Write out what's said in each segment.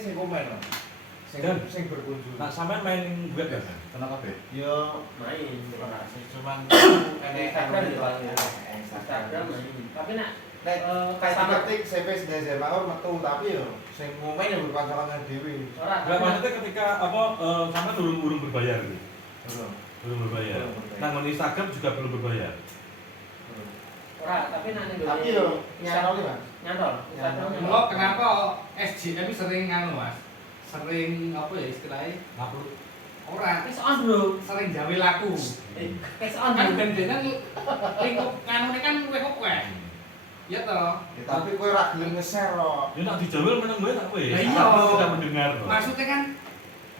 sing komen loh. Sing berkunjung. Nah, sampean main web ya? Kenapa be? Yo main, Cuman Instagram main. Tapi nak kayak ketik CV SMA metu tapi yo sing ngomen yo berkanca-kanca dhewe. Enggak, maksudnya ketika apa sampean belum berbayar gitu. Belum berbayar. Nah, Instagram juga belum berbayar. Tapi nak ning Tapi yo nyantol Mas. Nyantol. Mula kenapa SJM sering nganu Mas? Sering apa ya istilahnya? Upload. Ora, Wis on, Bro. sering gawe laku. Wis on. Kan ben-benan lingkup kanune kan kowe kowe. Ya toh. Tapi kowe ra gelem nge-share kok. Ya nak dijawel meneng wae tak kowe. Lah iya. Aku sudah mendengar. Maksudnya kan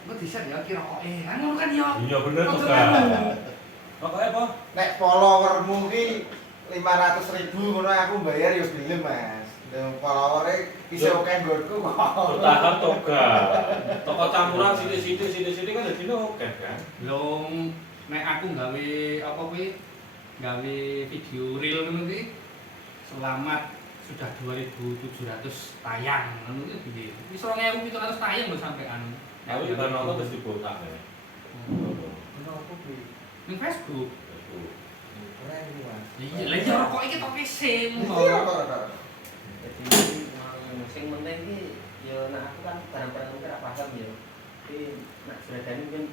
kok bisa ya kira kok kan ngono kan yo. Iya bener tuh, Kok Kak. ngono? Pokoknya apa? Nek followermu ki 500.000 ngono aku bayar yo gelem Mas. Yang follower-e bisa oke nggonku kok. Bertahap toh, Kak. Toko campuran sithik-sithik kan jadi oke kan. Belum nek aku gawe apa kuwi gawe video reel ngono kuwi selamat sudah 2.700 tayang ngono kuwi piye. Wis 2.700 tayang lho sampai anu. Tapi kan nonton terus dibotak ya. Kenapa kuwi? Ning Facebook. Keren iki Mas. Iya, lah ya kok iki tok sing. Iya kok. Jadi sing penting iki yo nak aku kan barang-barang ora paham yo. Tapi nak jeladani mungkin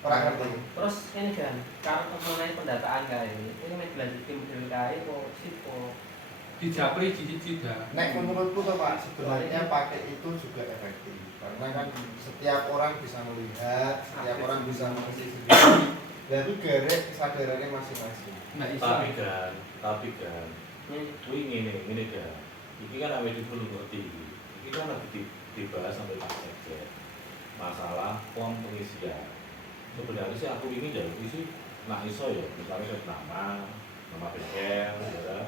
Ora ngerti. terus ini kan kalau mengenai pendataan kae ini mek dilanjutke model kae kok sip kok Dijapri cicit-cicit. Nek menurutku tuh Pak, sebenarnya pakai itu juga efektif. Karena kan setiap orang bisa melihat, setiap orang bisa mengisi sendiri. Jadi garek kesadarannya masing-masing. Enggak iso. Tapi kan, kuwi ngene kan. Iki kan awake dhewe ngerti. Iki kan lagi dibahas sampai Pak Sekjen. Masalah form pengisian. Sebenarnya sih aku ini jadi isi nak iso ya, misalnya nama bengkel, ya,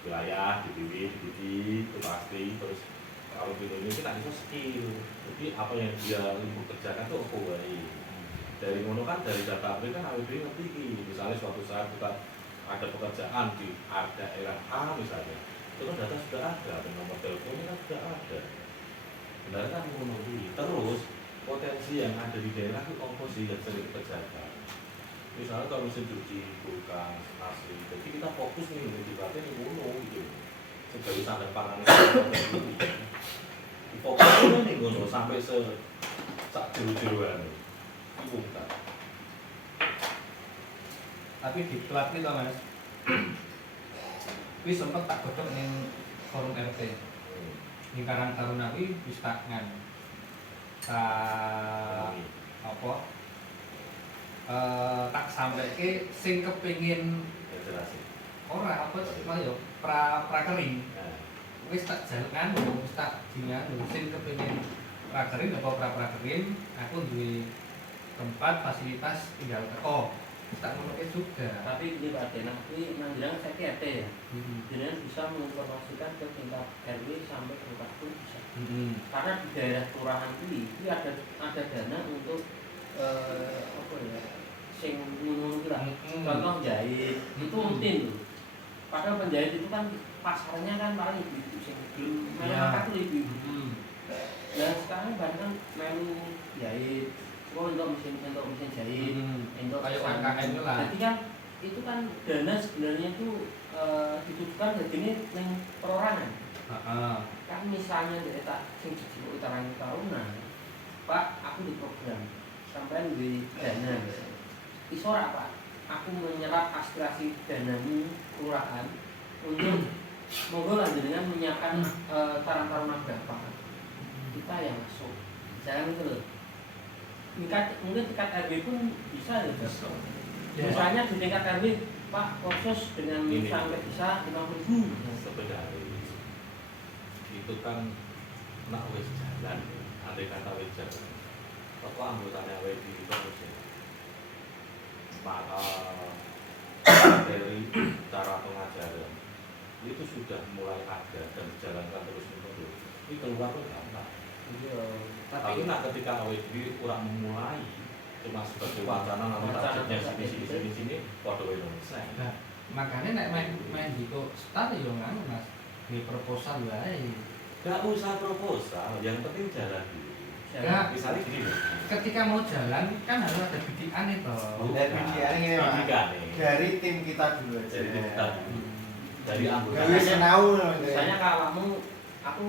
wilayah, DPW, itu pasti. Terus kalau di Indonesia nak iso skill. Jadi apa yang dia lingkup kerjakan itu apa wae. Dari ngono kan dari data kan awake dhewe ngerti iki. Misalnya suatu saat kita ada pekerjaan di daerah A misalnya, itu kan data sudah ada, dan nomor teleponnya kan sudah ada. Benar kan ngono kuwi. Terus potensi yang ada di daerah itu apa sih yang sering dikerjakan? Misalnya kalau mesin cuci, kulkas, nasi, jadi kita fokus nih di bagian yang ngono gitu. Sebagai standar pangan fokusnya nih ngono sampai sak jero-jeroan. Itu kan. Tapi di pelatih to Mas. Wis sempat tak godhog ning forum RT. Ning Karang Taruna kuwi wis tak nganu. Apa? Tak sampeke sing kepengin Jelasin. ora apa yo prakering. Wis tak jalan wis tak dingan sing kepengin prakering apa prakering aku duwe tempat fasilitas tinggal teko. Tak ngonoke juga. tapi di Baden kuwi manjiran SKT ya. Jadi bisa menginformasikan ke tingkat RW sampai ke tingkat pun bisa. Karena di daerah kelurahan ini ada dana untuk apa ya? Sing ngono lah. Contoh jahit itu rutin tuh. Padahal penjahit itu kan pasarnya kan paling ibu sing belum masyarakat tuh ibu. Nah sekarang bahkan melu jahit, untuk mesin jahit, untuk kayak UMKM itu lah. jadi kan itu kan dana sebenarnya itu ditujukan ke gini yang perorangan. Kan misalnya dari sing disebut Utara Taruna, Pak, aku di program sampai di dana, iso ora Pak? Aku menyerap aspirasi danamu kelurahan untuk monggo lah dengan menyiapkan Karang Taruna berapa? Kita yang masuk, jangan gitu loh. Mungkin tingkat RW pun bisa ya. Misalnya di tingkat RW, Pak, kursus dengan sampai bisa 50.000. Sebenarnya itu kan nak wis jalan, andai kata wis jalan. Apa anggotanya WD itu harusnya maka dari cara pengajaran itu sudah mulai ada dan dijalankan terus menerus. Ini keluar tuh gampang. Tapi nak ketika WD kurang memulai cuma sebagai wacana nanti targetnya sini pada Indonesia. Nah, makanya nek main gitu start yo ngono Mas. Di proposal wae. Gak usah proposal, yang penting jalan dulu. Ya. Misalnya gini loh. Ketika mau jalan kan harus ada bidikan itu. Dan bidikan ini Pak. Bidikan nih. Dari tim kita dulu aja. Dari tim kita dulu. Dari anggota. Gak bisa tahu loh. Misalnya kalau kamu, aku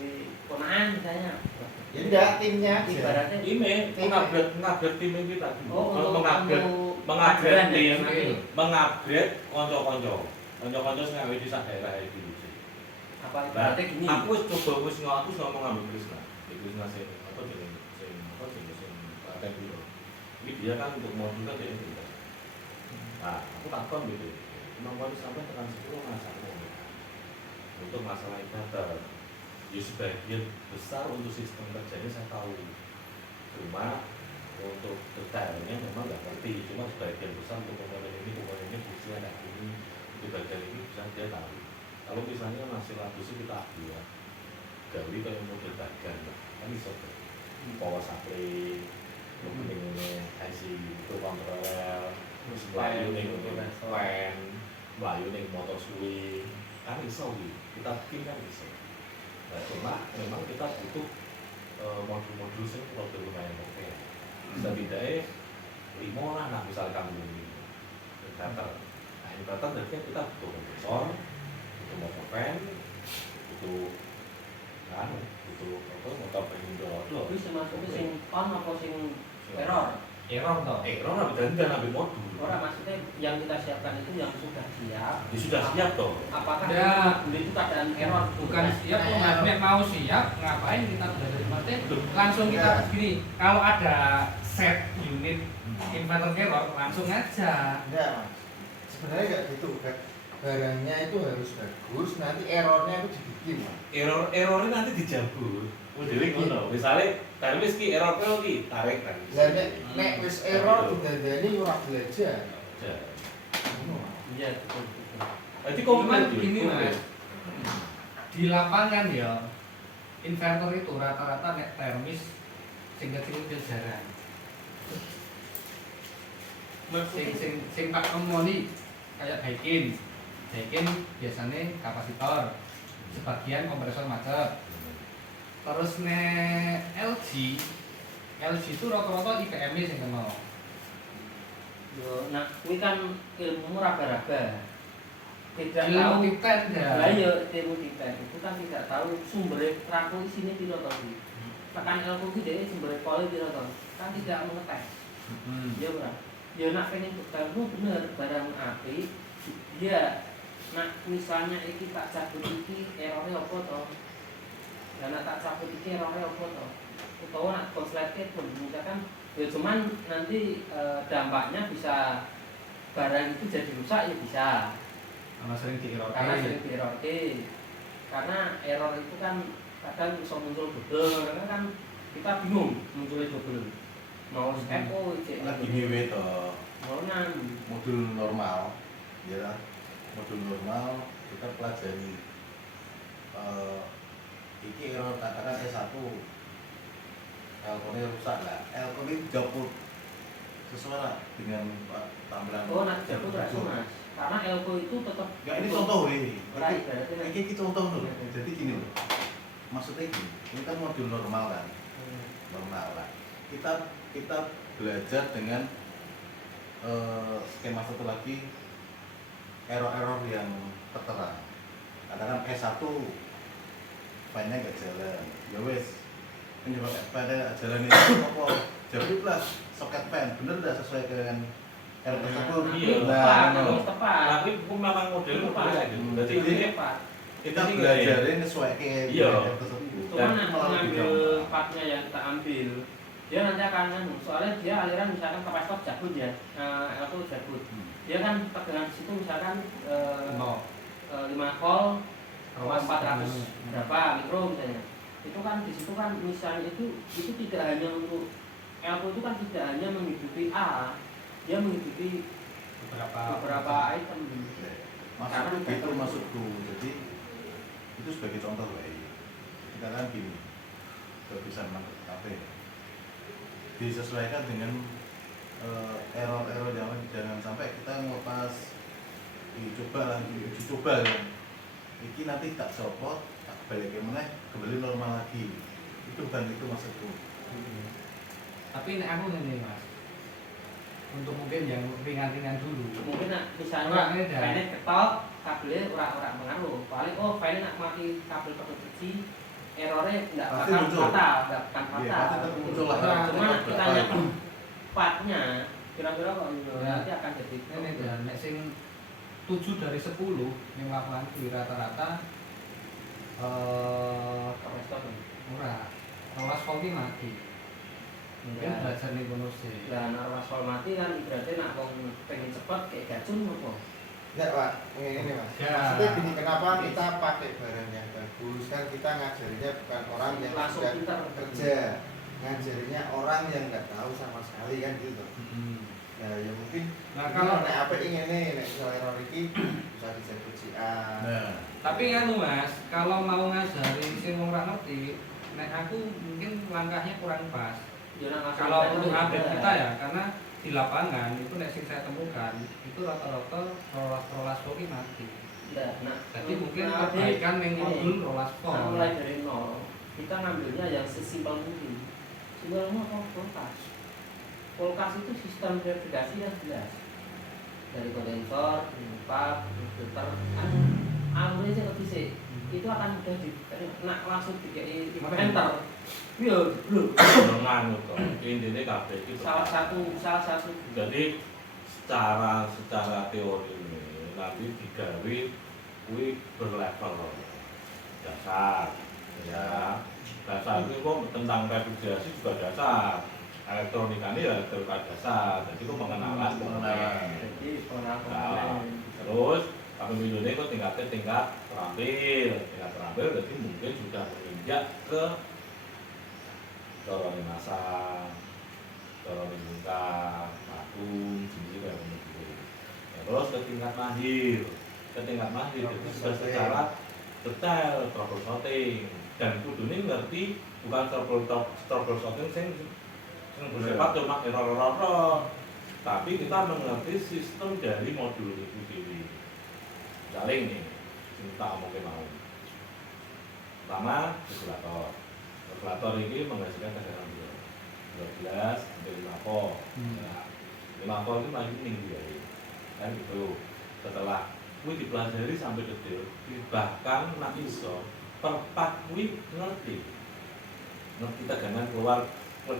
di ponaan misalnya. Ya enggak, timnya aja. Ibaratnya Ini mengupgrade tim kita dulu. untuk mengupgrade tim, nanti mengupgrade konco-konco. Konco-konco sing awake di sak daerah iki. apa Nah, ibaratnya gini. aku wis ngomong ambil Krisna. Krisna sing apa sing paten dulu. Ini dia kan untuk modul kan dia itu. Nah, aku takon gitu. Kemampuan sampai tekan 10 masalah. Untuk masalah inverter, ya sebagian besar untuk sistem kerjanya saya tahu. Cuma untuk detailnya memang nggak ngerti. Cuma sebagian besar untuk komponen ini fungsinya kayak gini, untuk bagian ini bisa dia tahu. Kalau misalnya masih lagu sih kita buat gawi kayak model bagan kan bisa power supply ini IC itu kontrol terus melayu nih fan melayu nih motor suwi kan bisa kita bikin kan bisa. Nah, cuma memang kita butuh modul-modul sih modul lumayan oke. Bisa tidaknya 5 lah nah misalkan ini inverter. Nah inverter berarti kita butuh kompresor, butuh motor fan, butuh kan butuh apa motor pengendor Tapi semasuknya sing on apa sing error? Error toh. error dan ambil modul. Orang maksudnya yang kita siapkan itu yang sudah siap. Ya sudah siap toh. Apakah Ya. itu keadaan error? Bukan siap, nek mau siap ngapain kita belajar materi? Langsung kita gini, kalau ada set unit inverter error langsung aja. Enggak, Mas. Sebenarnya enggak gitu kan. Barangnya itu harus bagus, nanti errornya itu dibikin, Mas. Errornya nanti dijabut. Jadi ngono. Misalnya tarik wis ki error pel ki tarik kan. Lah nek wis error didandani ora belajar. Ya. Iya, betul. Jadi Cuman komplit gini Mas, di lapangan ya inverter itu rata-rata nek termis sing kecil-kecil jarang. Sing tak kemoni kayak Daikin biasanya kapasitor, sebagian kompresor macet. Terus LG itu rata-rata IPM-nya sing kena. Yo, nah, ini kan ilmu raga-raga. Tidak Ilmu tahu. tiket ya. Lah ya ilmu tiket itu kan tidak tahu sumber rangkul isine piro to iki. Tekan ilmu ki dhewe sumber poli piro to. Kan tidak mengetes. Ya ora. Ya nak pengen ketemu bener barang api dia nak misalnya iki tak cabut iki errornya apa to? Dan nak tak cabut iki errornya apa to? Utawa nak konsleting pun misalkan ya cuman nanti dampaknya bisa barang itu jadi rusak ya bisa. Karena sering Karena sering di-errorke. Karena error itu kan kadang bisa muncul double, karena kan kita bingung munculnya double. Mau echo cek lagi ngewe toh mau nan modul normal ya modul normal kita pelajari iki error katakan S1 elkonnya rusak lah elkonnya jabut sesuai lah dengan tampilan oh nak jatuh langsung mas karena elko itu tetap enggak ini contoh nih ibaratnya ini contoh dulu jadi gini loh maksudnya gini ini kan modul normal kan normal lah kita belajar dengan skema satu lagi error-error yang tertera katakan S1 fan-nya nggak jalan ya wes penyebab pada jalan itu apa jabutlah soket fan bener dah sesuai dengan error tersebut Iya. tepat Tapi memang modelnya kayak gitu. Berarti Jadi, ini kita belajarin sesuai ke Iya. error tersebut cuman Dan nanti ngambil partnya yang kita ambil dia nanti akan soalnya dia aliran misalkan kapasitor jabut ya elko jabut dia kan tegangan situ misalkan 5 volt 400 berapa mikro misalnya itu kan di situ kan misalnya itu tidak hanya untuk elko itu kan tidak hanya menghidupi A dia menghidupi beberapa item maksudku gitu maksudku jadi itu sebagai contoh lah kita kan gini kebiasaan kafe disesuaikan dengan error-error jangan sampai kita ngelepas dicoba ya ini nanti tak copot tak balik kembali normal lagi. Itu bukan itu maksudku. Tapi nek aku ngene Mas, untuk mungkin yang ringan-ringan dulu. Mungkin nak misalnya Ora, ini dah. file ketok, kabelnya ora pengaruh. Paling file nak mati kabel produksi, errornya enggak Pasti bakal muncul. fatal, enggak akan Iya, fatal. pasti muncul lah. Cuma Cepat kita berapa lihat itu. partnya, kira-kira kok Ya. nanti akan jadi Ini dan nek sing 7 dari 10 yang lapangan kuwi rata-rata kapasitor. ora. Rolas volti mati. Mungkin Ya. belajar nih bonus sih. Dan raspol mati kan berarti nak wong pengen cepet kayak gacun apa? Enggak Pak, ini Mas. Ya. Maksudnya gini, kenapa kita pakai barang yang bagus? Kan kita ngajarinya bukan orang yang Langsung sudah pintar. kerja, ngajarinya orang yang nggak tahu sama sekali kan gitu. Nah ya mungkin Nah, kalau kalau nek apa ingin nih, nek misalnya error ini bisa disebut si A. Nah, tapi kan Mas, kalau mau ngajari sing wong ora ngerti, nek aku mungkin langkahnya kurang pas. Ya, nak langsung Kalau kita untuk dulu. update kita ya, karena di lapangan itu nek sing saya temukan itu rata-rata rolas volti mati. Ya, nah, Jadi mungkin nah, perbaikan yang ini. modul rolas Nah, volt. mulai dari nol, kita ngambilnya yang sesimpel mungkin. Simpelnya apa? Kulkas. Kulkas itu sistem verifikasi yang jelas. Dari kondensor, pipa, filter, kan alurnya sih lebih sih. Itu akan mudah nak langsung dikai enter. Iya, belum. Nganu kok. Intine kabeh iki Salah satu. jadi secara teori ini nanti digawe kuwi berlevel dasar ya. Dasar itu kok tentang refrigerasi juga dasar. Elektronika ini ya elektronika dasar. Jadi kok pengenalan. Jadi Nah, terus pemilihnya itu tingkat terampil. Tingkat terampil berarti mungkin sudah menginjak ke corong masak, corong buka, vakum, jenis kayak begitu. Terus ke tingkat mahir, itu sudah secara detail troubleshooting dan kudunya ngerti bukan troubleshooting sing bersifat cuma error, tapi kita mengerti sistem dari modul itu sendiri. Misalnya ini, kita mungkin mau. Pertama, regulator. Regulator ini menghasilkan tekanan 12 sampai 5 volt. Nah, 5 volt itu lagi ning dia. Kan gitu. Setelah kuwi dipelajari sampai detail, bahkan nak iso per part kuwi ngerti tekanan keluar,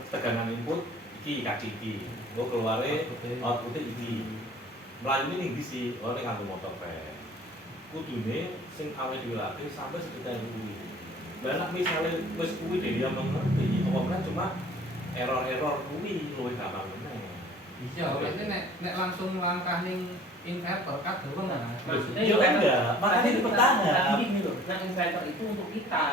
tekanan input iki kaki iki. Engko keluare output iki. Mlayu ning bisi, ora nganggo motor pen. Kudune sing awake dhewe latih sampai sedetail kuwi. Lah misalnya wis kuwi dhewe yang mengerti, pokoknya cuma error kuwi luwih gampang meneh. Iya, berarti nek langsung langkah ning inverter kan durung Mas. Maksudnya Iya kan enggak, makanya bertahap. Tapi gini loh, nah inverter itu untuk kita,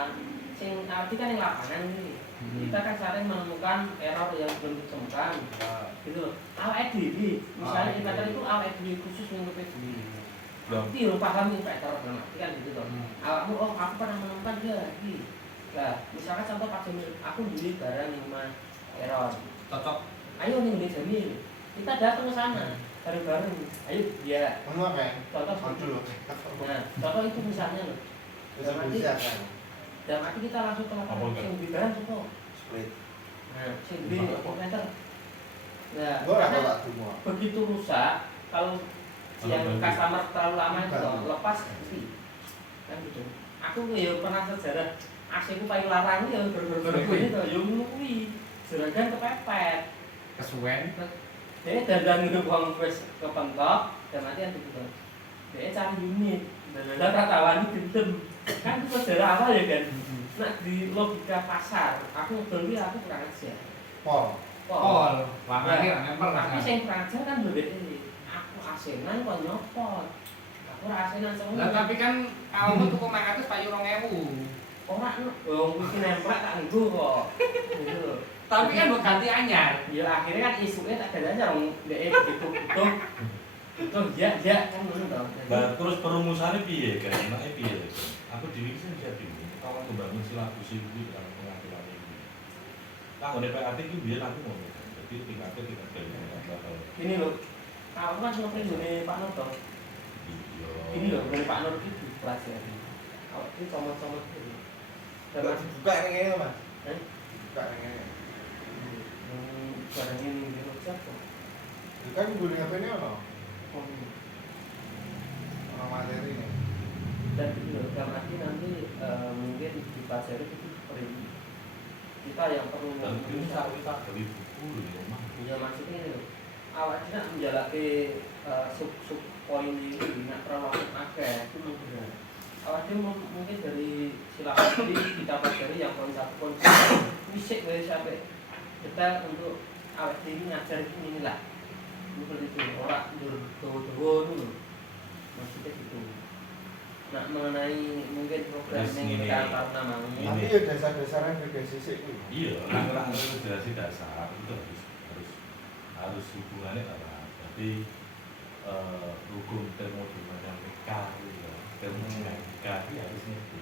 sing arti kan yang lapangan ini. Kita kan sering menemukan error yang belum ditemukan, gitu loh. Awake dhewe, misalnya inverter itu awake dhewe khusus untuk PV. Tapi lo paham inverter, nanti kan gitu loh. Awakmu, oh aku pernah menemukan dia lagi. Nah, misalkan contoh Pak Jamil, aku beli barang yang error. Cocok. Ayo nih beli Jamil, kita datang ke sana bareng-bareng. Ayo, ya. Mana kan? Contoh Modul. Nah, contoh itu misalnya loh. Bisa kan? Dan nanti kita langsung ke Apa lapangan enggak? yang lebih barang kok. Split. Nah, sing beli komputer. Nah, Gua karena tak semua. begitu rusak, kalau yang Kalau customer terlalu lama itu Bukan. lepas ganti. Kan gitu. Aku ya pernah sejarah AC ku paling larang ya berber-ber itu ya ngono kuwi. Juragan kepepet. Kesuwen. Dia dandan itu uang wis kepentok, dan nanti yang gitu. Dia cari unit, dan tatawani gendem. Kan itu sejarah apa ya kan? Nah di logika pasar, aku beli aku kurang ajar. Pol. Pol, langkahnya nempel Tapi saya kurang ajar kan berbeda ini. Aku asenan kok nyopot. Aku asenan semua. Lah tapi kan awakmu tuku 500 payu 2000. Orang wong iki nempel tak nggo kok. Gitu. Tapi kan mau ganti anyar. Ya akhirnya kan isunya tak ada aja orang DE gitu gitu. Itu ya kan ngono to. Nah, terus perumusannya piye kan? Enaknya piye? Aku dhewe iki bisa bingung. Kalau membangun silabus iki dalam pengaturan ini. Kang DPRT iki biyen aku ngono. Jadi tingkatnya tingkat dari level. Gini loh. Aku kan cuma pengen gini Pak Nur toh. Iya. Ini loh, dari Pak Nur itu pelajari. Kalau itu comot-comot itu. Enggak dibuka ning ngene Mas. Eh? Dibuka ning ngene. Barang ini di rojak kok. Itu kan gune HP ini ono. Oh, Ono materi ini. dan dalam arti nanti mungkin dipelajari itu seperti kita yang perlu Dan kita beli buku di rumah. ya maksudnya itu awak tidak menjalaki sub poin ini nak terlalu akeh itu mungkin awak mungkin dari silakan kita pelajari yang poin satu poin fisik dari sampai detail untuk awak ini ngajar ini lah seperti itu orang dulu maksudnya gitu. Nah mengenai mungkin program yang kita antar nama ini Tapi ya dasar-dasaran gede sisik kuwi. Iya, orang regenerasi dasar itu harus hubungannya apa? Jadi hukum termodinamika, termodinamika ini harus ngerti.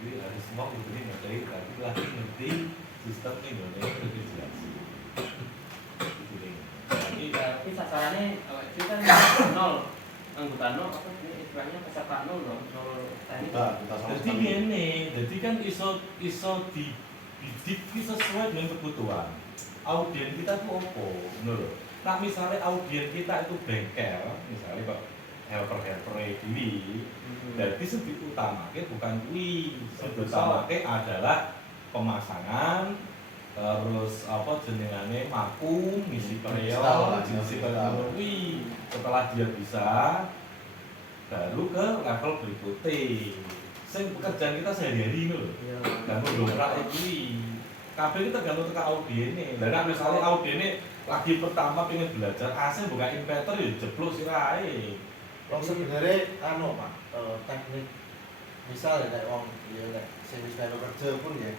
Jadi harus semua ini ngerti, tapi lagi ngerti sistem Indonesia regenerasi. Itu nih. Jadi tapi sasarannya itu kan nol anggota nol apa ini istilahnya peserta nol teknik. Kita sama jadi sekali. gini, jadi kan iso dididik sesuai dengan kebutuhan. Audien kita tuh opo, ngono. Nah misalnya audien kita itu bengkel, misalnya kok helper ini, jadi yang diutamake bukan kuwi, yang diutamake adalah pemasangan, terus apa jenengane vakum, ngisi period, ngisi period kuwi. Setelah dia bisa, baru ke level berikutnya. Pekerjaan kita sehari-hari loh. Iya. Dan mendongkrak iki. Kabeh kita tergantung ke audiene. Lah nek misale audiene lagi pertama pengen belajar AC buka inverter ya jeblok sirahe. Wong sebenarnya Pak, teknik misal ya kayak wong ya nek sing wis melu kerja pun ya,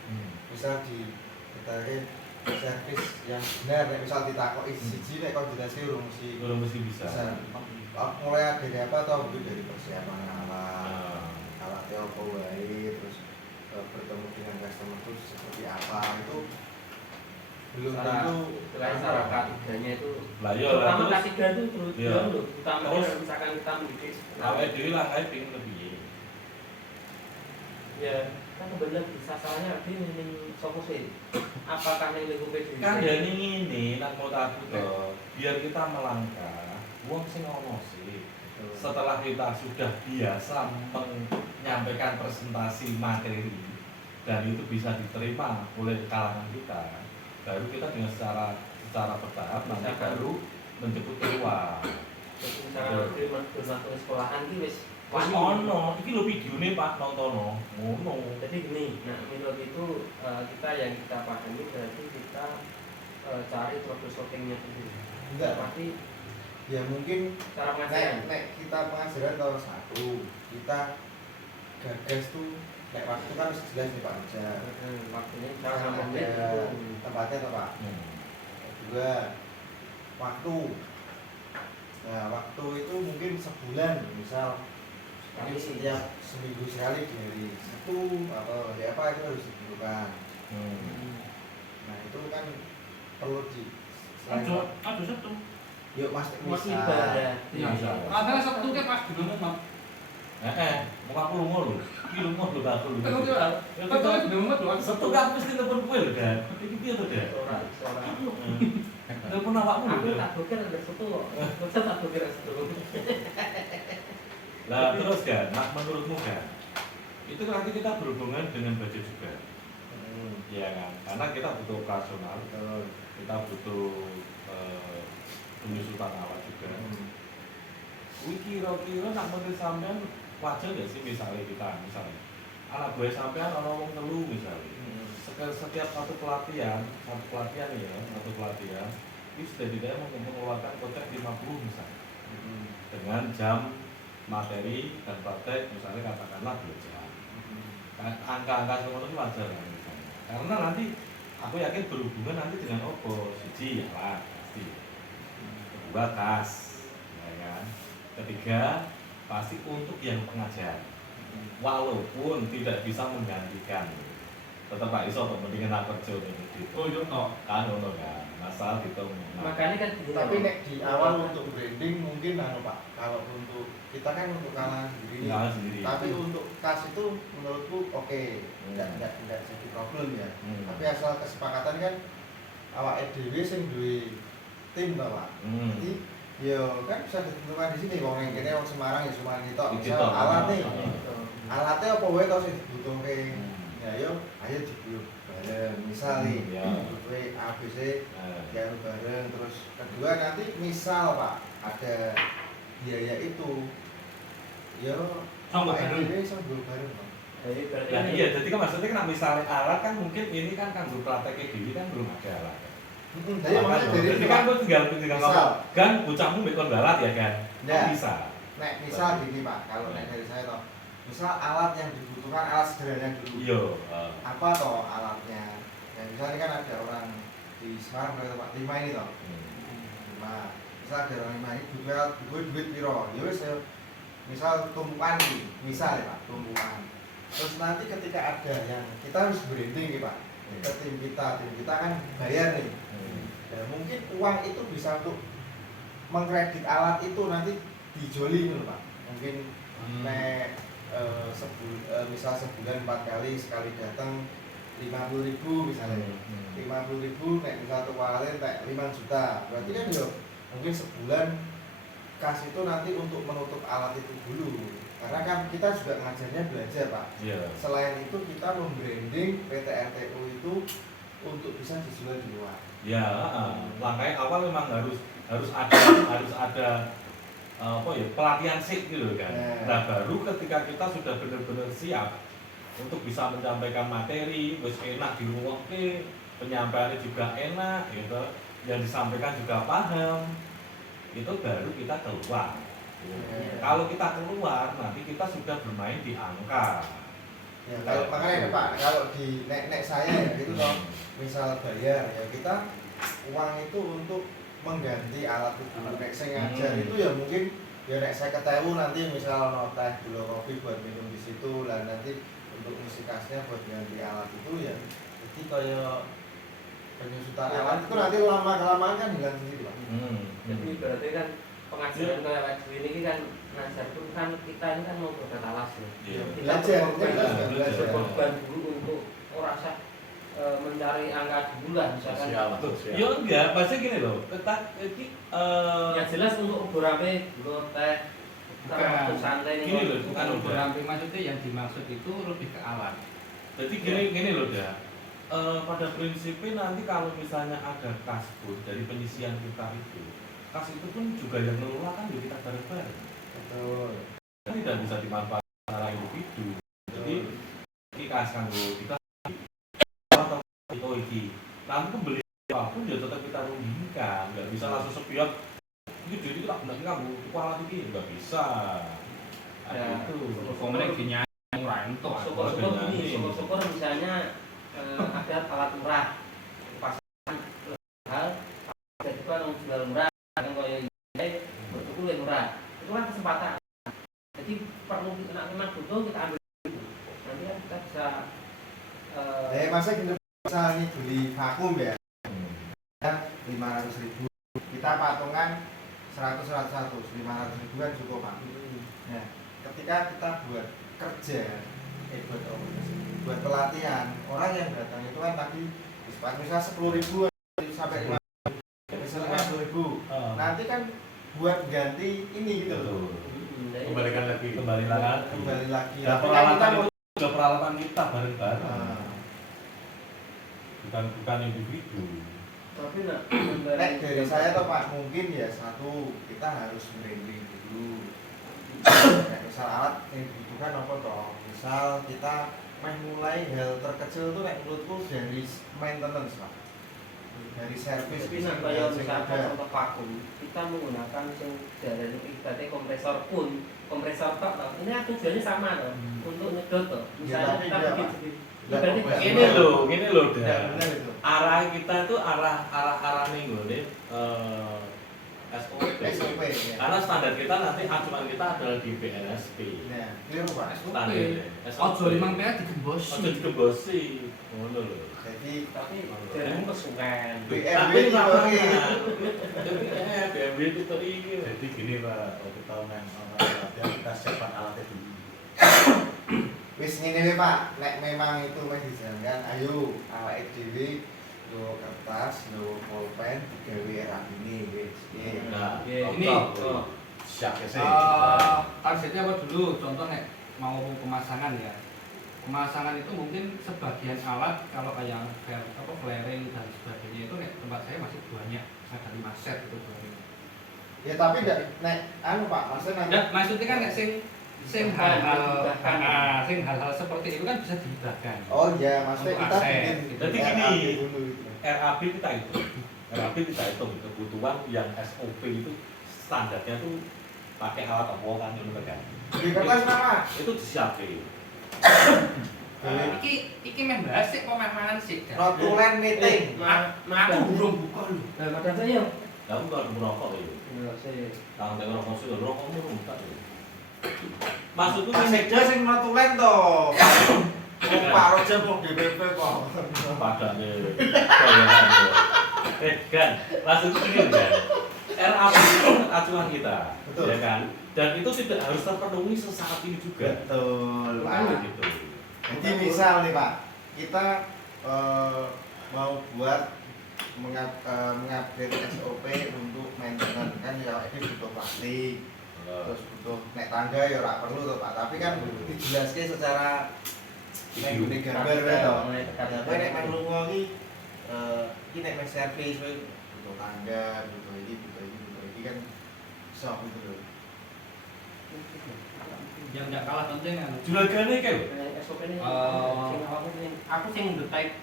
misal di ditarik servis yang benar nek misal ditakoki siji nek koordinasi urung mesti bisa. mulai dari apa atau mungkin dari persiapan alatnya apa wae terus bertemu dengan customer itu seperti apa itu belum tentu Cara K3-nya itu Lah iya lah terutama terus K3 itu terus iya. utama Terus misalkan kita mendidik awake dhewe lah kae pengin lebih. ya kan kebetulan sasarannya di sopo sih apakah yang lingkup PDC Kan dari ini nak mau takut toh, biar kita melangkah uang sing ono sih. Setelah kita sudah biasa menyampaikan presentasi materi dan itu bisa diterima oleh kalangan kita, baru kita dengan secara bertahap nanti baru menjemput keluar. misalkan bermasuk sekolahan itu wis Wis ono, iki lho videone Pak nontono. Ngono. jadi gini, nah menurut itu kita yang kita pahami berarti kita cari troubleshootingnya dulu. enggak Pasti ya mungkin cara pengajaran. nek kita pengajaran tahun 1 kita gagas tuh nek waktu kan harus jelas nih Pak Anja Waktunya kan cara menit ada itu. tempatnya tuh Pak kedua waktu nah waktu itu mungkin sebulan misal ini setiap seminggu sekali dari satu atau ya apa itu harus ditentukan nah itu kan perlu di Ada satu. yuk mas Masih misal ibadah. Iya. Bisa. Ada satu ke pas dulu Mas. Mau aku lunga lho. Iki lunga lho aku lho. Betul ya. Betul dulu doang. Setu kan mesti telepon kowe lho, Dan. Iki piye to, Dan? Seorang. Telepon awakmu Aku lho. tak pikir ada satu kok. Masa tak pikir ada satu. Lah terus kan, nah menurutmu kan, itu nanti kita berhubungan dengan budget juga, ya kan? Karena kita butuh operasional, kita butuh penyusutan alat juga. Wih kira-kira nak menurut sampean wajar nggak sih misalnya anak gue sampean orang telu misalnya, setiap satu pelatihan ya, ini sudah tidak mengeluarkan kocek 50 misalnya, dengan jam materi dan praktek misalnya katakanlah 2 jam. Angka-angka semua itu wajar kan misalnya. Karena nanti aku yakin berhubungan nanti dengan opo, siji ya lah pasti. Kedua tas, ya kan. Ketiga pasti untuk yang pengajar. Walaupun tidak bisa menggantikan tetep gak iso kok mendingan aku kerja ngene. Oh yo toh. Kan ngono kan. Masal gitu. Makanya kan Tapi nek di awal untuk branding mungkin Pak, kalau untuk kita kan untuk kalangan sendiri. Kalangan sendiri. Tapi untuk kas itu menurutku oke, enggak jadi problem ya. Tapi asal kesepakatan kan awak EDW sing duwe tim to, Pak. Jadi yo kan bisa ditentukan di sini wong yang kene wong Semarang ya cuma kita misal alat nih. Alatnya apa wae to sing dibutuhke. Ya yo ayo dibuluk bareng. Misal nih, kowe ABC dianu bareng terus kedua nanti misal Pak ada biaya itu yo Sama bareng. Bisa bareng Pak. jadi berarti Nah iya, jadi kan maksudnya kan misalnya alat kan mungkin ini kan kanggo prakteknya diri kan belum ada alat. Jadi makanya dari Jadi kan gue tinggal ngomong, kan bocahmu mbek balat ya kan? Ya. Bisa. Nek misal gini Pak, kalau nek dari saya toh, misal alat yang dibutuhkan alat sederhana dulu. Iya. Apa toh alatnya? Ya misalnya kan ada orang di Semarang kayak Pak 5 ini toh. 5. Misal ada orang 5 ini butuh duit piro? Ya wis misal tumpukan iki, misal ya Pak, tumpukan. Terus nanti ketika ada yang kita harus branding nih Pak. Ke tim kita kan bayar nih. Ya, mungkin uang itu bisa untuk mengkredit alat itu nanti dijoli nih Pak. Mungkin nek misal sebulan 4 kali sekali datang 50.000 misalnya. 50.000 nek misal tuwarin nek 5 juta. Berarti kan yo mungkin sebulan kas itu nanti untuk menutup alat itu dulu. Karena kan kita juga ngajarnya belajar Pak. Iya. Selain itu kita membranding PT RTU itu untuk bisa dijual di luar. Ya, langkah awal memang harus ada apa ya pelatihan sik gitu kan. Nah baru ketika kita sudah benar-benar siap untuk bisa menyampaikan materi, wis enak dirungokne, penyampaiannya juga enak gitu, yang disampaikan juga paham, itu baru kita keluar. Kalau kita keluar nanti kita sudah bermain di angka. Ya, kalau makanya Pak, kalau di nek saya ya gitu toh, misal bayar ya kita uang itu untuk mengganti alat itu. Nek saya ngajar itu ya mungkin ya nek saya ketemu nanti misal noteh gula kopi buat minum di situ, lah nanti untuk musikasnya buat ganti alat itu ya. Jadi kayak penyusutan alat itu nanti lama kelamaan kan hilang sendiri Pak. jadi berarti kan pengajaran kayak ini kan ngajar itu kan kita ini kan mau berkata alas ya. Belajar, Kita berkorban dulu untuk rasa mencari angka di bulan misalkan. Ya enggak, pasti gini loh. Yang jelas untuk beberapa dulu teh Bukan. santai nih. Gini loh, bukan Bukan berarti maksudnya yang dimaksud itu lebih ke alat. Jadi gini loh ya. Pada prinsipnya nanti kalau misalnya ada kasbut dari penyisian kita itu, kas itu pun juga yang mengelola kan ya kita bareng-bareng. Betul. Kan tidak bisa dimanfaatkan secara individu. Jadi ini kas kan kita atau itu iki. Nanti pembeli apapun ya tetap kita rugikan. Nggak bisa langsung sepihak. Ini jadi kita benar kita butuh alat ini nggak bisa. Ya, Itu. Kemudian gini murah itu. Syukur misalnya ada alat murah pasangan hal ada juga yang jual murah yang kayak bertuku yang murah itu kan kesempatan jadi perlu kita memang butuh kita ambil nanti kan kita bisa Masa kita bisa nih beli vakum ya 500.000 kita patungan 100 500.000 kan cukup Pak. Nah ketika kita buat kerja buat pelatihan orang yang datang itu kan tadi misalnya 10.000 sampai 50.000 nanti kan buat ganti ini gitu Kembali lagi. Tapi Peralatan itu juga peralatan kita bareng-bareng. Bukan individu. tapi dari saya tuh Pak mungkin ya satu kita harus branding dulu. Misal alat yang dibutuhkan apa toh misal kita mulai hal terkecil tuh menurutku dari maintenance Pak, dari servis tapi kayak misalkan contoh vakum kita menggunakan yang dari ibaratnya kompresor tok toh ini tujuannya sama toh untuk nyedot toh misalnya kita bikin sendiri Gini loh, benar itu. arah kita tuh arah nih gue SOP. SOP ya. Karena standar kita nanti acuan kita adalah di BNSP. Nah, ini apa Pak? Standar Ojo 5 PA digembos. Ojo digembosi. Ngono lho. Jadi Tapi jangan kesuwen. BMW Tapi juga apa? ini. BMW itu ini. Jadi gini Pak, waktu kita main latihan kita siapkan alatnya dulu. Wis ngene wae Pak, nek memang itu wis dijalankan, ayo awake dhewe nggo kertas, nggo pulpen, digawe era ini wis. Piye? Nah, Ini contoh. Siap ya sih. targetnya apa dulu? Contoh nek mau pemasangan ya. Pemasangan itu mungkin sebagian alat kalau kayak flaring dan sebagainya itu nek tempat saya masih banyak, ada 5 set itu flaring. Ya tapi ndak nek anu Pak, maksudnya nanti Nah, maksudnya kan nek sing hal-hal seperti itu kan bisa dihibahkan. oh iya, maksudnya Untuk kita aset. bikin Jadi RAB gini. dulu gitu. RAB kita hitung. RAB kita hitung kebutuhan yang SOP itu standarnya tuh pakai alat apa kan itu kan. Di kertas nama. Itu disiapin. Iki meh bahas sik kok mangan sik. Notulen meeting. Aku burung buka lho. Nah, makan saya. Kamu kalau merokok itu, Ya, saya. tangan tangan rokok sudah rokok murung tak itu. Maksudku Kaseja sing notulen to. Wong Pak Roja mau DPP kok. padanya kan maksudku ini kan RAB itu acuan kita. Betul. Ya kan? Dan itu tidak harus terpenuhi sesaat ini juga. Betul, Pak. Gitu. Jadi misal nih Pak, kita mau buat mengupgrade SOP untuk maintenance kan ya ini butuh plastik, terus butuh nek tangga ya ora perlu tuh Pak, tapi kan dijelaskan secara Video. nek gambar ya toh. Tekan. Ya kowe nek meh lunga iki nek meh servis kowe butuh tangga, butuh ini kan iso gitu loh. Yang enggak kalah penting kan. Juragane kae lho. SOP ini Oh. sing apa sih? Aku sing ngetype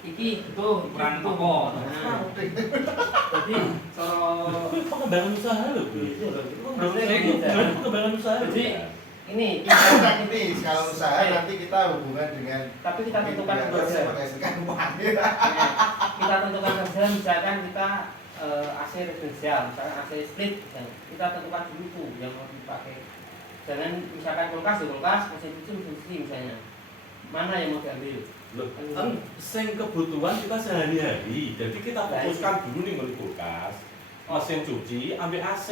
iki gitu Ukuran gitu. apa? Nah, jadi cara Pengembangan usaha lho. Iya, lho. Maksudnya itu pengembangan usaha. Jadi ini Kita ini kalau usaha nanti kita hubungan dengan tapi kita tentukan Tidak, saja. menghasilkan uang. Kita tentukan saja misalkan kita AC residensial, misalkan AC split, misalkan. Kita tentukan dulu tuh yang mau dipakai. Jangan misalkan kulkas, mesin cuci misalnya. Mana yang mau diambil? Loh, kan sing kebutuhan kita sehari-hari. Jadi kita fokuskan dulu nih ngene kulkas, mesin cuci, ambil AC.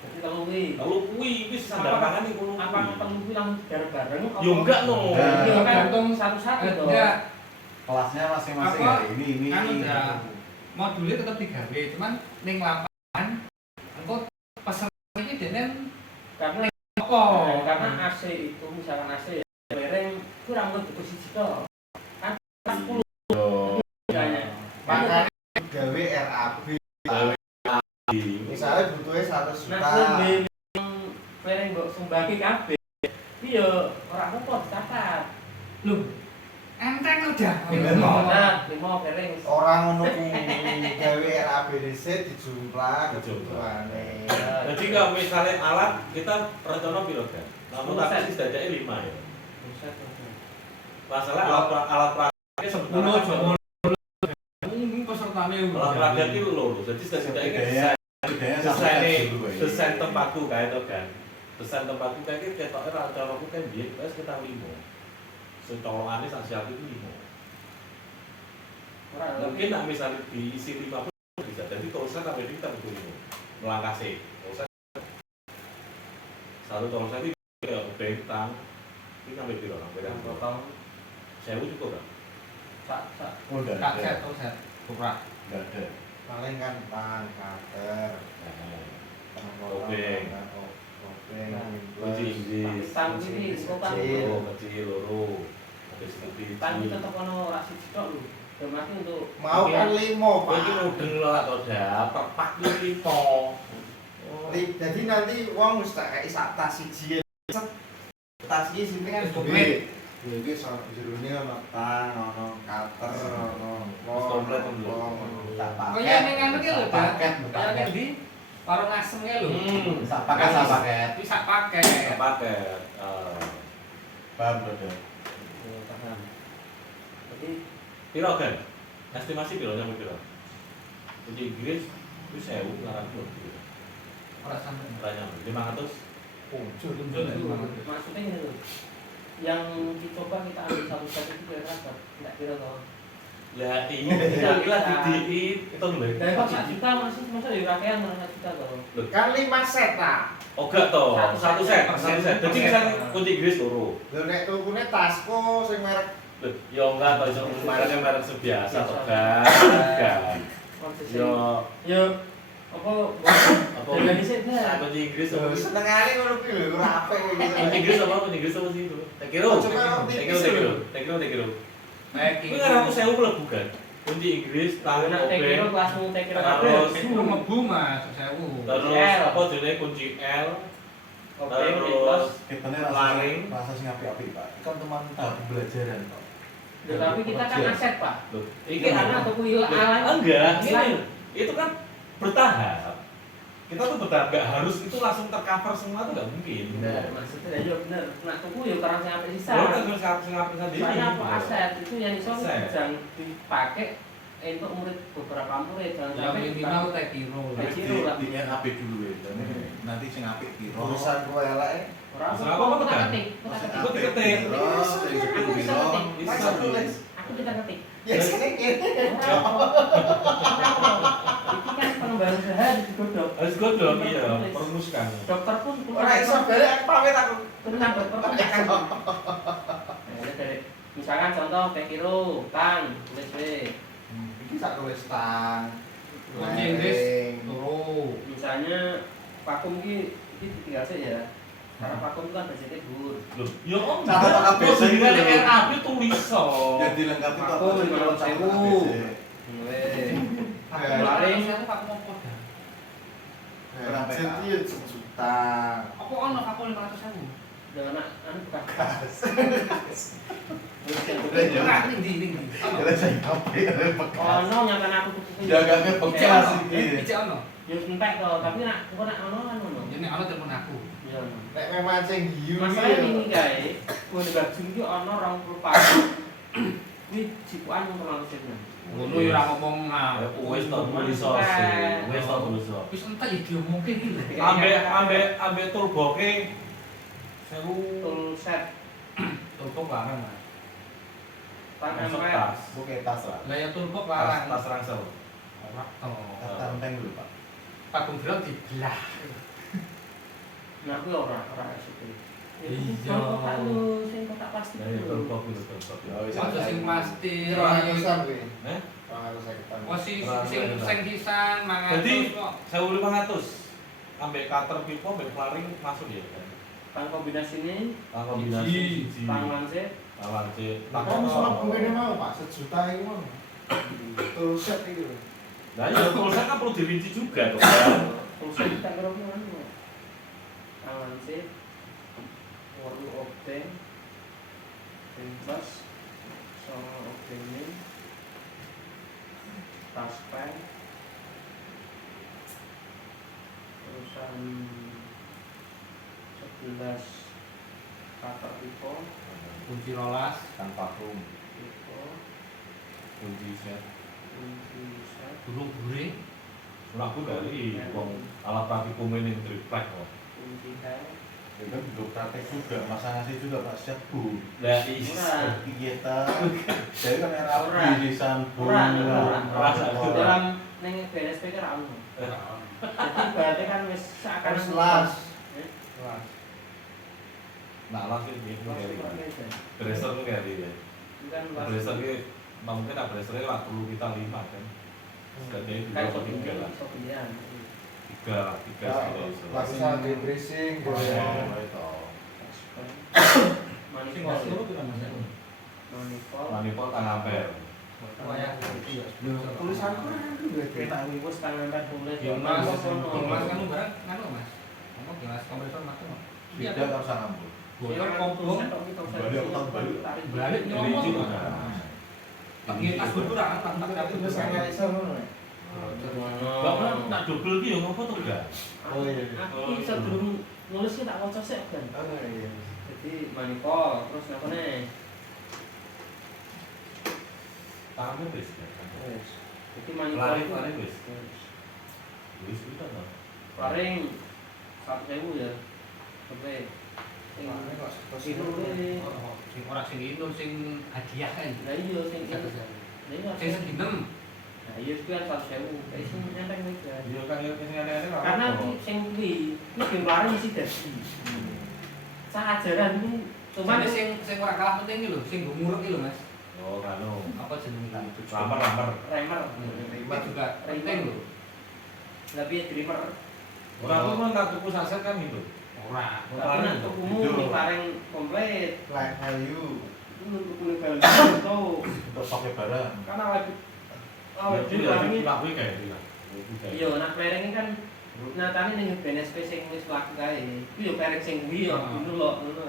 Jadi kalau kuwi, Lalu kuwi sandal tangan ning kono. apa perlu bilang bareng-bareng? Ya enggak no. Nah. Iya kan gantung satu-satu toh. Enggak, Kelasnya masing-masing Apa? ya. Ini. kan udah modulnya tetap digawe, cuman ning lapangan engko pesen iki dene Karena apa? karena AC itu misalkan AC bareng kurang lebih butuh siji toh. Kan 10 misalnya. Makanya gawe RAB. Misalnya butuhnya 100 juta. Nah, lebih bareng mbok sumbagi kabeh. Iki yo ora apa-apa dicatat. Loh, enteng udah. Nah, 5 bareng. Orang ngono kuwi gawe RAB dhisik dijumlah Dijumlah. kebutuhane. Jadi kalau misalnya alat kita rencana piro kan? Namun tapi sih setidaknya 5 ya. Masalah alat prakteknya sebetulnya Mungkin pesertane alat praktek itu lho. Jadi setidaknya desain tempatku kayak itu kan. Desain tempatku kayak gitu ketoknya rencana aku kan biar kita sekitar 5. Secolongannya sak siap itu 5. Mungkin nak misalnya diisi 50 bisa. Jadi tolset sampai kita butuh 5. Melangkah sih. Tolset satu tolset itu kayak bentang. Ini sampai piro sampai kan? Potong Sewu cukup kan? sak. Oh, enggak tak ada. set. Kurang. Enggak ada. Paling kan pan, cutter, Topeng. topeng, Kunci Inggris. Tang ini kok kan Oh, kecil loro. Habis itu tang kita tetep ono ora siji tok lho. Berarti untuk mau kan 5 Kowe iki Pak. mudeng lho atau dapat pak iki 5. Jadi nanti uang mesti kayak sak tas siji. Tas iki sini kan Komplit. gede. Iki sono jerone ono tang, ono cutter, ono Wis komplit, komplit. tak paket. Kaya ning anu ki lho, Dak. Paket, Kaya nek di warung asem ki lho. Sak paket. Bisa pakai. Paket. Paham, Bro. paham. Jadi Piro kan? Estimasi piro sampai piro? Kunci Inggris Itu 1000 ngarang lebih. Ora sampai. Ranya 500. Punjul. Maksudnya gini loh, yang dicoba kita ambil satu set itu kira-kira nggak kira loh. Lah iya, itu lho. Dari kok 1 juta masa ya rakyat 1 juta loh. Kan 5 set ta. Oh gak toh, Satu satu set. set. Jadi misalnya kunci Inggris loro. Lho nek tukune Tasco sing merek Loh, ya enggak toh iso mereknya merek sebiasa toh kan. Yo Yo apa apa sih dah. kunci Inggris apa? senengane ngono ki lho ora apik Kunci iki. Inggris apa? Kunci Inggris apa sih itu? Tekiro. Tekiro. Kuwi ngarang aku 1000 mlebu kan. Kunci Inggris, tangan Nak tekiro obeng. kelasmu tekiro Terus. Itu mlebu Mas, 1000. Terus L. apa jenenge kunci L? obeng Terus Kitane Laring. rasa sing apik-apik, Pak. Kan teman pembelajaran, Pak. tapi kita kan aset pak. Loh, Iki anak atau kuil alat. enggak, ini itu kan bertahap. Kita tuh bertahap, nggak harus itu langsung tercover semua tuh nggak mungkin. Bener, maksudnya ya bener. Nak tuku ya orang yang sampai sisa. Lo kan harus ngapain sendiri. Soalnya apa aset itu yang iso Aset. jangan dipakai untuk murid beberapa murid jangan Yang sampai minimal tekiro lah. Tek kiro lah. Di apik dulu ya. Nanti sing apik piro. Urusan kowe eleke. orang Masalah apa, kita kan? ketik, kita ketik. Ikut diketik. Piro, sing sepuluh Aku bisa piro. ketik. Bisa tulis. Aku kita ketik. Ya sing ngene. Itu kan pengembangan usaha digodok. Harus godok iya, permuskan. Dokter pun Ora iso balik pamit aku. tentang dokter pun akan. Nah, dari misalkan contoh tekiro, tang, tulis B. Iki sak tulis tang. Kunci Inggris turu. Misalnya vakum ini ditinggal saja ya. Karena vakum itu kan budgetnya dur. Loh, ya om. Catat ABC Dengan gitu. RAB tulis so. Yang dilengkapi Aku Pak. 500.000. Laring. Aku pak mau dah. Berapa jadi sejuta. Apa ono aku 500.000? Dengan anu bukan. Ora ning. Kira sing apik bekas. Oh no, nyatakan aku tuku. Jagangnya bekas iki. Iki ono. Ya entek to, tapi nak engko nak ono kan ono. Ini ono telepon aku. Ya ono. Nek memang sing hiu. Masalah ini guys, gue di baju itu ono 24. Ini jipuan yang terlalu sering. Ngono ya ora ngomong Wes to tulis so. Wes to tulis so. Wis entek ya diomongke iki lho. Ambek turboke 1000 Full set, Tumpuk larang Mas. tangan masuk pet. tas. Buke tas lah. Lah ya tumpuk Tas larang. tas rangsel. Ora to. Tas tenteng dulu, Pak. Patung bilang dibelah. Nah aku ora situ. Iya. Kotak lu, sing kotak plastik Ya ya lu. turbok itu turbok. Ya wis. Aja sing pasti. 200-an kuwi. Eh? 250-an. Oh sing pisan mangan Jadi- kok. 1500. Ambek cutter pipo, ambek flaring masuk ya kan. Tang kombinasi ini, Tang kombinasi siji. tang lancet, Tang C. Kan wis mlebu kene mau, Pak, sejuta iki mau. Full set iki lho. Nah ya pulsa kan perlu dirinci juga tuh kan. full set kita kira mana? Tang lancet, warna obeng, bebas, sama obengnya, tas pen, terusan 11 kakak pipo, Kunci rolas. Kan vakum. pipo, Kunci set. kunci set, Burung bure. Aku kali wong alat praktikum ini triplek kok. kunci hel, Ya kan hidup praktek juga, masa ngasih juga Pak Siap Bu. Lah Ora. Kita jadi kan era Ora. tulisan Bu. Ora. Ora. dalam neng BNSP kan anu. Jadi berarti kan wis seakan Harus las. Rolas. Nah langsung gitu kali. Itu Dresser tuh kali ya. kan las. Dresser ini mungkin dressernya lah perlu kita 5 kan. Jadi Kan dua atau tiga lah. pilihan. Tiga sudah iso. Langsung di bracing Oh, gitu. itu. Sing Manifold. asli itu kan Mas. Manifold. Manifold tangan ampere. Kayak gitu ya. Tulisanku kan juga Kita wis tangan kan tulis. Ya Mas, Mas kan barang nganu Mas. Ngomong gelas kompresor mati kok. Tidak harus ngambul. Botol kompong. Balik Ini nyomong. juga. Pak ngetas berkurang tak itu wis angel iso ngono. Bapak nak double ki yo ngopo to gak? Oh, iya. Aku iso durung nulis ki tak waca sik kan. Oh iya. Jadi manifold terus apa nih? Tangannya wis. Wis. Jadi Lari manifold lari wis. Wis kita toh. Paling 1.000 ya. Sampai sing Makanya kok sing Sing ora sing ino sing hadiah kan. lah iya sing Sing sing seginem. nah iya itu kan 1.000 kayak sing enteng wis kan. Iya kan yang ini Karena sing kuwi game lari mesti dadi. Sajaran ini Cuman cuman sing ora kalah penting iki lho, sing nggo muruk iki lho, Mas. Oh, kanu. Apa jenenge? Lamar. remer. Ini juga penting lho. Lebih dreamer. Orang tuh kan tak tuku saset kan gitu. Ora. Tapi nek tukumu Itu. ning bareng komplit. Like value. Itu tuku legal itu. Untuk pakai barang. Kan awake awake Jadi dhewe ya bareng kita kuwi kayak gitu. iya nak clearing ini kan nyatane ning BNSP sing wis laku kae. Ku yo clearing sing kuwi yo dulu lho ngono.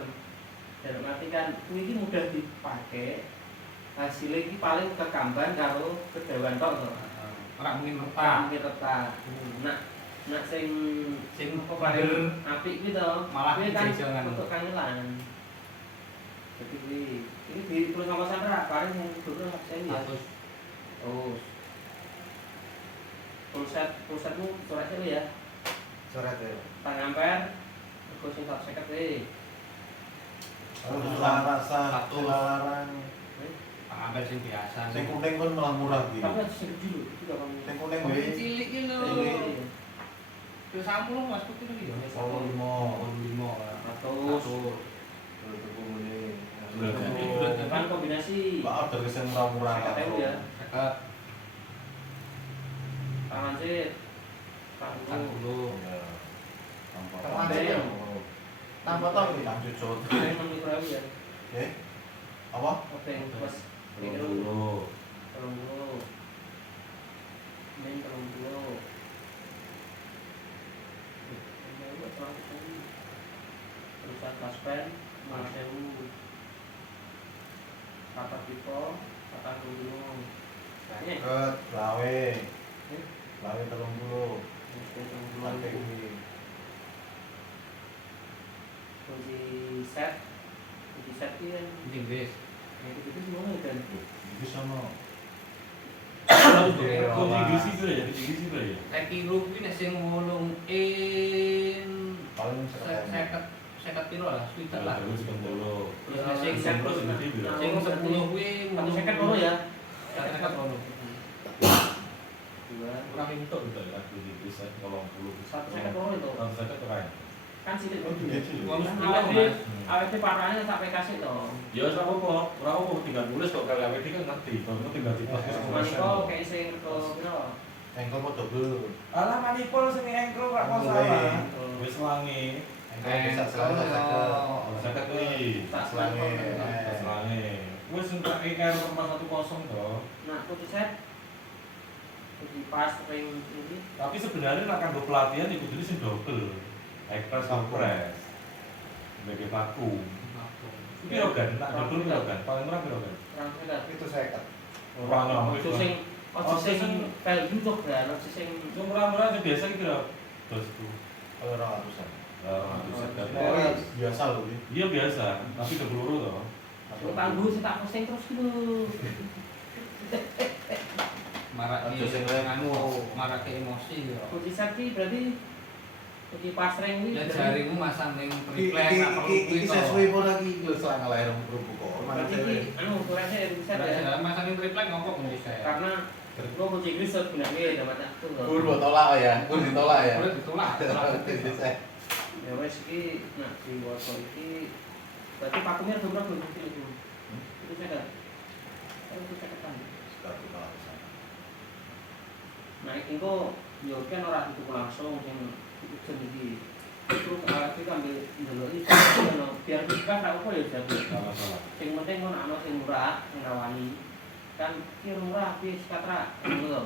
Dalam arti kan kuwi iki mudah dipakai. Hasilnya iki paling kekamban karo kedewan tok to. Ora mungkin retak. Paham retak. Nak sing apa paling apik kuwi to. Malah kuwi kan jejangan. untuk kangelan. Jadi kuwi ini di terus sama Sandra paling yang dulu saya ya. Terus pulsetmu coretnya ya. Coret ya. Tang ampere terus sing 150 kuwi. Satu larang. Pengambil sing biasa. Sing kuning pun malah murah gitu. Tapi ada sing dulu itu gak kamu. Sing kuning Kuning wis. cilik iki lho. Cilik. Yo sampul Mas putih iki yo. 85. 85. Terus Tuku kuning. kan kombinasi Pak order sing murah-murah. 50.000 ya. Seket. Tangan sih. Tangan 40. Termasuk ya. Tambah tau iki. Tak cucut. Saya menurut ya. Apa? Oke, pas ini Dulu. tolong dulu. Main tolong dulu. Perusahaan kaspen, Marsewu, kata pipo, kata gunung. Kayaknya Ket, lawe. Lawe 30. Sampai kuwi. kunci set ini kan Penting wis. itu semua kan Iki sono. Kontribusi itu ya, kontribusi itu ya. Lek kilo kuwi nek sing wolung in Paling 50 piro lah, swidak lah. Terus dulu. Terus nek sing set terus gede biro. sing 10 kuwi satu seket dulu ya seket rono. dua Kurang itu gitu ya, kontribusi 80. satu seket dulu itu Satu seket keren. kan sih Oh, gede. Wong kan 10 awet Mas. awet parahnya sampai kasih dong Ya sama kok, orang kok tinggal tulis kok kali awet kan ngerti, kalau tinggal di plus maniko kayak sing ke piro Engkol mau double. Alah manipul sing engkel gak masalah. Wis wangi. Engkol bisa selalu seket. Seket kuwi. tak Selange. selange Selange. Wis entek IR 410 to. nah kunci set kunci pas ring ini Tapi sebenarnya nak kanggo pelatihan iku kudu sing double. Express compress. Sebagai vakum. Piro kan? Nak double piro kan? Paling murah piro kan? kurang seket Itu seket. Ora ngono. itu sing Oh, sing sing- value tuh kan sing Sing murah-murah sing biasa iki piro? Dosku. Kalau 200-an. Oh, iya. Biasa loh ini. Iya biasa, tapi keburu to. Aku tangguh sih tak posting terus gitu. Marak Aja sing anu marak emosi yo. Kunci sakti berarti kunci pas ring ini Ya berarti jarimu masang ning Iki triplek apa kuwi to. sesuai pun lagi yo selangkah lahir kerupuk kok. Mana berarti cewek. ini anu ukurannya yang bisa ya. Masang ning triplek ngopo kunci saya? Karena lo kunci Inggris sebenarnya dapat aku loh. Kur ditolak ya, kur ditolak ya. Boleh ditolak. Ya wes iki nah di workshop iki berarti vakumnya ada berapa kunci itu? Itu saya kan. Itu saya kan. Nah, iki kok yo kan ora dituku langsung sing ujen iki. Terus awake iki ambil ndelok iki ono biar kita tak apa ya jadi. Enggak masalah. Sing penting ono ana sing murah, sing rawani. Kan ki murah wis katra ngono lho.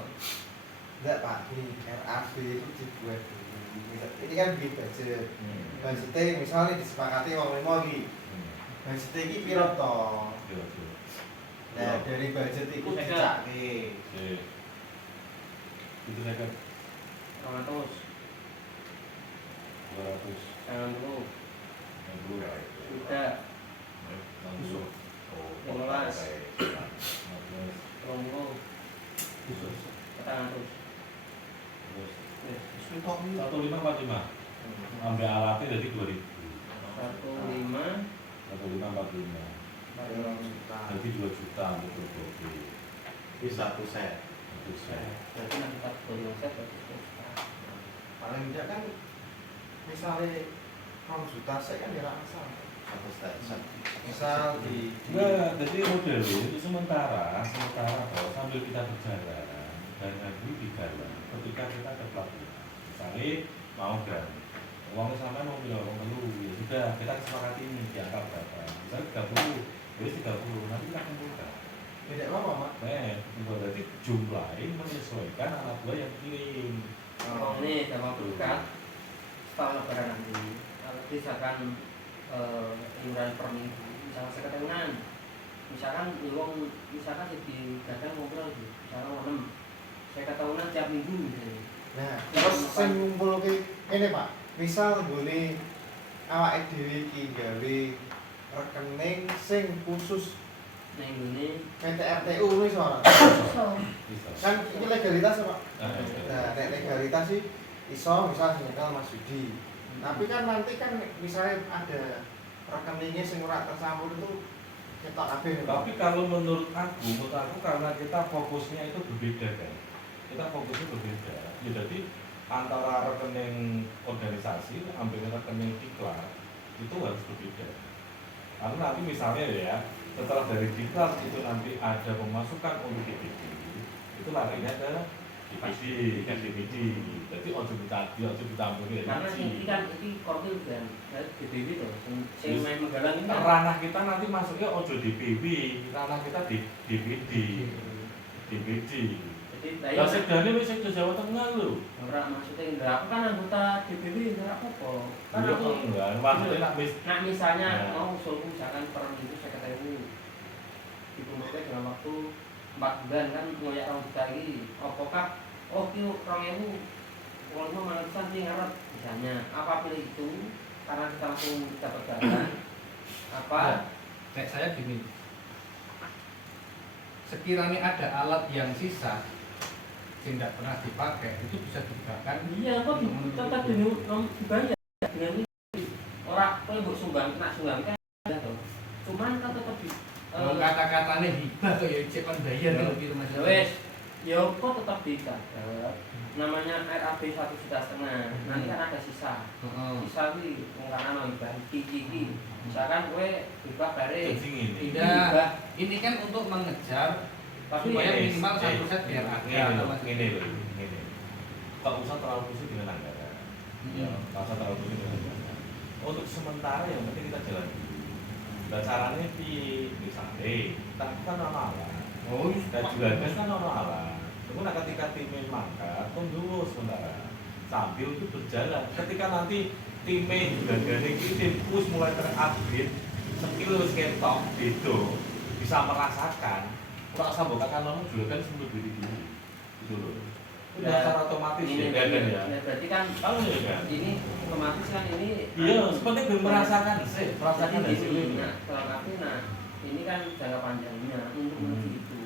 Enggak Pak, ini RAB itu dibuat dulu. Ini kan bikin budget. Budgetnya misalnya disepakati wong limo iki. Budgetnya iki piro to? Iya, iya. Nah, dari budget itu dicake. Sip. Itu saya kan 200. 200. Jangan dulu. Yang dulu ya. Sudah Langsung. 15. 15. 30. Bisa. 400. Terus Stok 1545 ambil alatnya jadi 2000. 15 1545 jadi 2 juta untuk kopi. di satu set. Itu saya. berarti nanti 45 set berarti 10 juta. paling tidak kan misalnya 6 juta saya kan tidak masalah. Satu set. Misal di Enggak, jadi model itu sementara bahwa sambil kita berjalan dan lagi di jalan ketika kita ke pelabuhan misalnya mau kan uangnya sama mau bilang uang dulu ya sudah kita kesepakati ini diangkat berapa misalnya 30 jadi 30 nanti kita kumpulkan tidak apa Pak. berarti jumlahin menyesuaikan anak buah yang kirim Kalau ini sama berkat setelah lebaran nanti kalau misalkan iuran per minggu misalkan saya katakan misalkan uang misalkan jadi gadang ngobrol misalkan 6 saya katakan tiap minggu misalnya. Nah, terus sing ngumpul ini Pak, misal boleh awake dhewe iki gawe rekening sing khusus Nah ini PT RTU wis ora. bisa Kan iki legalitas Pak. nah, Nah, nek legalitas sih iso misal nyekel Mas Yudi. Tapi kan nanti kan misalnya ada rekeningnya sing ora tercampur itu ketok kabeh. tapi kalau menurut aku karena kita fokusnya itu berbeda kan kita fokusnya berbeda ya jadi antara rekening organisasi ambil rekening iklan itu harus berbeda karena nanti misalnya ya setelah dari diklat itu nanti ada pemasukan untuk DVD itu larinya ke DVD jadi ojo ditampung ya karena ini kan ini kortil dan DPW tuh saya main menggalang ini kan ranah kita nanti masuknya ojo DPW ranah kita di DVD jadi lah sedane wis sing Jawa Tengah lho. ora maksudnya enggak aku kan anggota DPW enggak apa-apa kan Iya, aku enggak maksudnya nak wis nah misalnya Nah. mau usulku misalkan per minggu saya katakan dikumpulkan dalam waktu 4 bulan kan ngoyak orang juta lagi apakah oh itu 2000 kalau mau manfaatkan sih ngarep misalnya apa pilih itu karena kita langsung dapat jalan apa Nek saya gini, sekiranya ada alat yang sisa tidak pernah dipakai itu bisa digunakan. iya kok tetap dibayar dengan ini orang kalau buat sumbang kena sumbang kan ada tuh cuman kan tetap di Kata-katanya hibah tuh ya cepat bayar kalau gitu Mas. ya wes ya kok tetap dicatat namanya RAB 1,5 juta nanti kan ada sisa sisa ini karena mau hibah kiki misalkan gue hibah bare Tidak, ini kan untuk mengejar tapi supaya ya, minimal satu set biar ada. Ini tak usah terlalu pusing dengan anggaran ya tak usah terlalu pusing dengan anggaran untuk sementara yang penting kita jalan dulu dan caranya misalnya kita kan alat dan juga kan alat kemudian ketika timnya mangkat tunggu sementara sambil itu berjalan ketika nanti timnya gandane iki tim push mulai terupdate skill wis ketok itu bisa merasakan ora usah mbok kakak juga kan sebelum diri dulu gitu loh itu secara otomatis ini ya kan ya berarti kan tahu ya kan ini otomatis kan ini iya seperti belum merasakan sih merasakan jadi hasilnya gini, nah kalau aku ini kan jangka panjangnya untuk menuju itu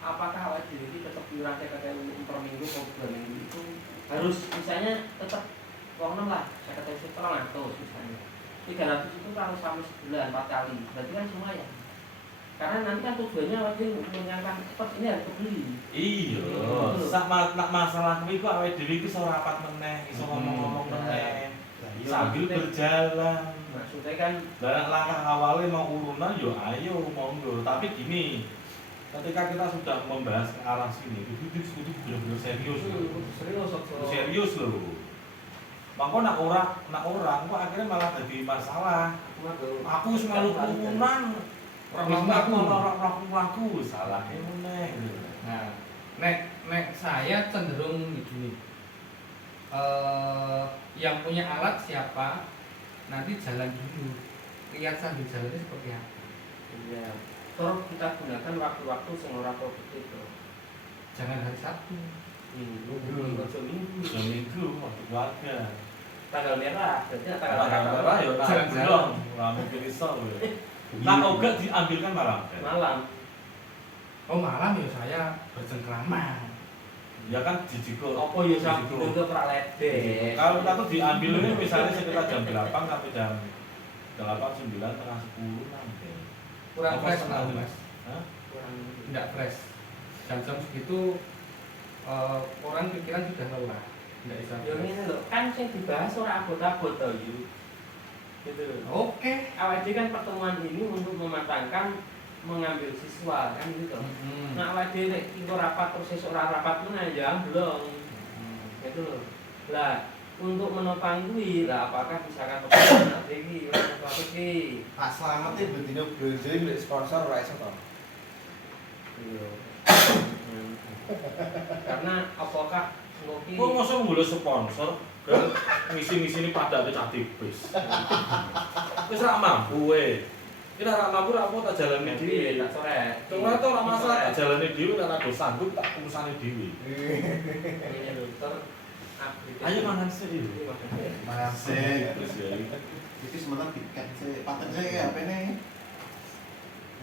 apakah awal diri tetap dirasa kayak per minggu atau 2 minggu itu harus misalnya tetap uang 6 lah saya kata setelah misalnya 300 itu kalau sampai sebulan 4 kali berarti kan semua ya karena nanti kan tujuannya wajib menyenangkan cepat ini harus kebeli iya nak masalah kuwi kok awake dhewe iki iso rapat meneh iso ngomong-ngomong meneh sambil berjalan maksudnya kan dan langkah awalnya mau urunan yo ayo monggo tapi gini ketika kita sudah membahas ke arah sini itu benar-benar serius serius loh maka nak orang kok akhirnya malah jadi masalah aku semalu kerumunan orang salah meneh Nah, nek saya cenderung begini. Yang punya alat siapa? Nanti jalan dulu. Lihat sambil jalannya seperti apa. iya terus kita gunakan waktu-waktu sing ora produktif loh. Jangan hari Sabtu. Minggu seminggu waktu keluarga tanggal merah berarti tanggal merah ya Jalan belum ora mungkin iso lho nah oga diambilkan malam malam Oh malam ya saya bercengkrama. Ya kan dijiko. Apa ya sampai itu pra ledek. Kalau kita tuh diambil ini misalnya sekitar jam 8 sampai jam 8, 9, tengah 10 nanti. Kurang Apa fresh setengah? tau Mas. Hah? Kurang Enggak fresh. Jam-jam segitu orang pikiran sudah lelah. Enggak bisa. ya ini lho, kan yang dibahas orang abot-abot tau Yu. Gitu loh. Oke. Awal kan pertemuan ini untuk mematangkan mengambil siswa kan gitu. Nah awal nek itu rapat terus esuk ora rapat meneh ya belum. Gitu loh. Lah untuk menopang kuwi lah apakah misalkan pertemuan iki ora apa iki. Pak Slamet iki bendino blonjo iki sponsor ora iso to. Iya. Karena apakah ngopi Kok mosok ngulus sponsor kan ngisi-ngisi ini pada cah tipis. Wis ra mampu we. Kira ra mampu ra apa tak jalani dhewe. tak sore. Cuma to ora masalah tak jalani dhewe ora ada sanggup tak urusane dhewe. Ini lho ter Ayo mangan sih. Masih. Terus ya. Iki sebentar tiket sih. Paten saya apa nih?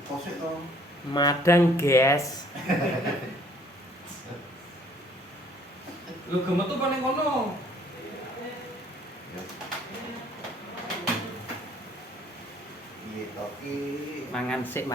Posik to. Madang guys. Lu gemetu apa ning kono? Iya toki. Mangan sik.